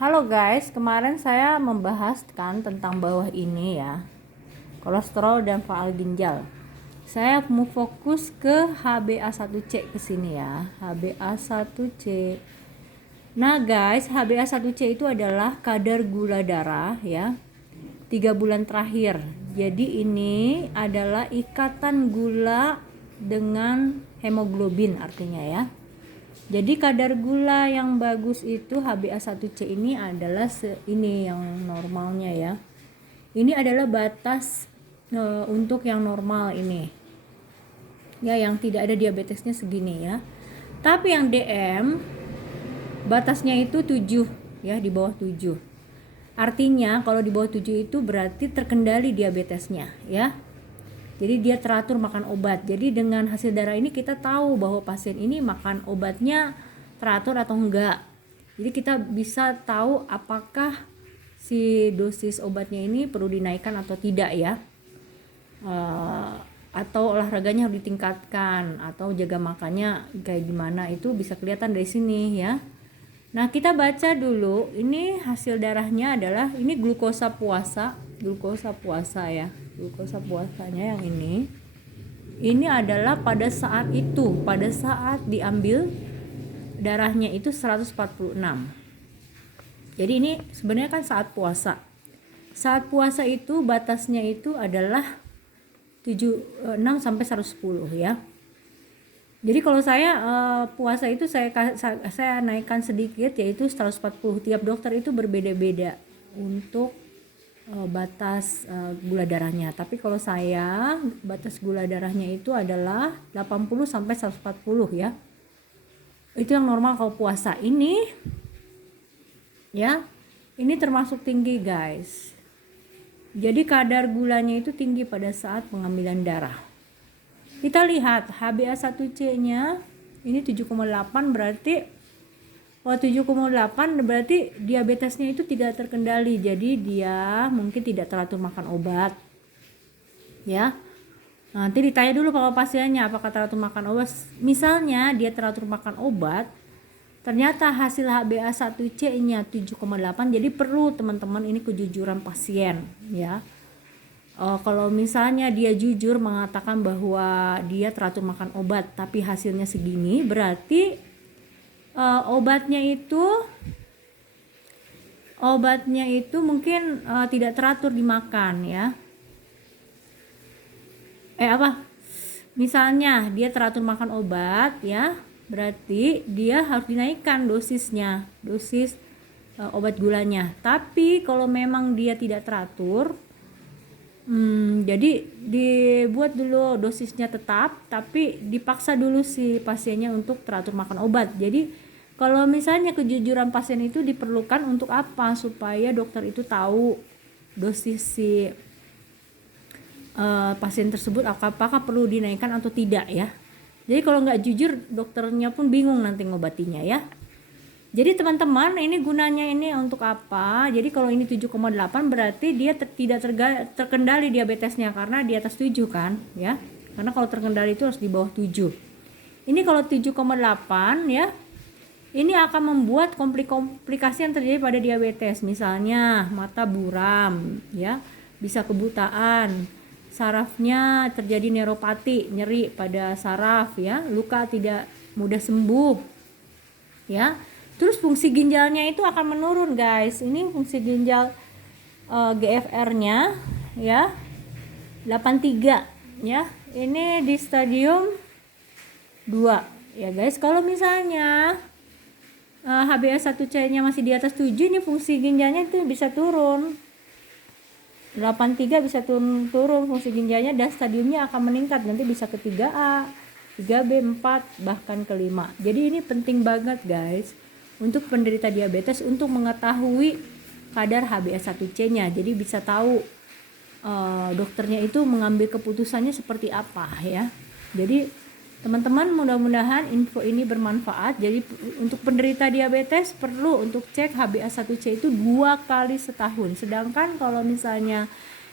Halo guys, kemarin saya membahas kan tentang bawah ini ya, kolesterol dan faal ginjal. Saya mau fokus ke HbA1c ke sini ya, HbA1c. Nah guys, HbA1c itu adalah kadar gula darah ya, 3 bulan terakhir. Jadi ini adalah ikatan gula dengan hemoglobin artinya ya. Jadi kadar gula yang bagus itu HbA1c ini adalah ini yang normalnya ya. Ini adalah batas untuk yang normal ini. Ya, yang tidak ada diabetesnya segini ya. Tapi yang DM batasnya itu 7 ya, di bawah 7. Artinya kalau di bawah 7 itu berarti terkendali diabetesnya ya. Jadi dia teratur makan obat. Jadi dengan hasil darah ini kita tahu bahwa pasien ini makan obatnya teratur atau enggak. Jadi kita bisa tahu apakah si dosis obatnya ini perlu dinaikkan atau tidak ya. Atau olahraganya harus ditingkatkan atau jaga makannya kayak gimana, itu bisa kelihatan dari sini ya. Nah kita baca dulu, ini hasil darahnya adalah ini glukosa puasa ya, glukosa puasanya yang ini adalah pada saat diambil darahnya itu 146. Jadi ini sebenarnya kan saat puasa itu batasnya itu adalah 76 sampai 110 ya. Jadi kalau saya puasa itu saya naikkan sedikit yaitu 140. Tiap dokter itu berbeda-beda untuk batas gula darahnya. Tapi kalau saya batas gula darahnya itu adalah 80 sampai 140 ya. Itu yang normal kalau puasa. Ini ya, ini termasuk tinggi guys. Jadi kadar gulanya itu tinggi pada saat pengambilan darah. Kita lihat HbA1c-nya ini 7,8, berarti kalau 7,8 berarti diabetesnya itu tidak terkendali. Jadi dia mungkin tidak teratur makan obat. Ya. Nanti ditanya dulu kalau pasiennya apakah teratur makan obat. Misalnya dia teratur makan obat, ternyata hasil HbA1c-nya 7,8. Jadi perlu teman-teman ini kejujuran pasien ya. Kalau misalnya dia jujur mengatakan bahwa dia teratur makan obat tapi hasilnya segini, berarti obatnya itu mungkin tidak teratur dimakan ya. Misalnya dia teratur makan obat ya, berarti dia harus dinaikkan dosis obat gulanya. Tapi kalau memang dia tidak teratur, jadi dibuat dulu dosisnya tetap, tapi dipaksa dulu si pasiennya untuk teratur makan obat. Jadi kalau misalnya kejujuran pasien itu diperlukan untuk apa? Supaya dokter itu tahu dosis si pasien tersebut apakah perlu dinaikkan atau tidak ya. Jadi kalau nggak jujur, dokternya pun bingung nanti ngobatinya ya. Jadi teman-teman, ini gunanya ini untuk apa? Jadi kalau ini 7,8 berarti dia tidak terkendali diabetesnya karena di atas 7 kan ya. Karena kalau terkendali itu harus di bawah 7. Ini kalau 7,8 ya. Ini akan membuat komplikasi yang terjadi pada diabetes, misalnya mata buram ya, bisa kebutaan, sarafnya terjadi neuropati, nyeri pada saraf ya, luka tidak mudah sembuh ya. Terus fungsi ginjalnya itu akan menurun guys. Ini fungsi ginjal GFR-nya ya 83 ya. Ini di stadium 2 ya guys. Kalau misalnya HbA1c-nya masih di atas 7, ini fungsi ginjalnya itu bisa turun. 83 bisa turun fungsi ginjalnya dan stadiumnya akan meningkat, nanti bisa ke 3A, 3B, 4 bahkan ke 5. Jadi ini penting banget guys untuk penderita diabetes untuk mengetahui kadar HbA1c-nya. Jadi bisa tahu dokternya itu mengambil keputusannya seperti apa ya. Jadi teman-teman, mudah-mudahan info ini bermanfaat. Jadi untuk penderita diabetes perlu untuk cek HbA1c itu 2 kali setahun. Sedangkan kalau misalnya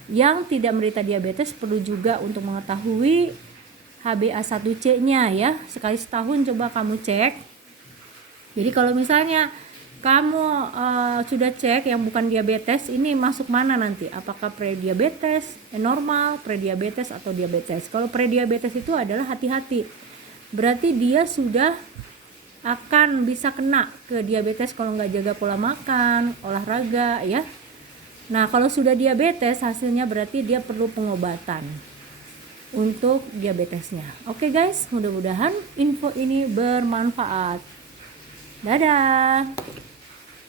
yang tidak menderita diabetes perlu juga untuk mengetahui HbA1c-nya ya. Sekali setahun coba kamu cek. Jadi kalau misalnya kamu sudah cek yang bukan diabetes, ini masuk mana nanti? Apakah prediabetes, normal, prediabetes atau diabetes? Kalau prediabetes itu adalah hati-hati. Berarti dia sudah akan bisa kena ke diabetes kalau nggak jaga pola makan, olahraga ya. Nah, kalau sudah diabetes hasilnya berarti dia perlu pengobatan untuk diabetesnya. Oke guys, mudah-mudahan info ini bermanfaat. Dadah.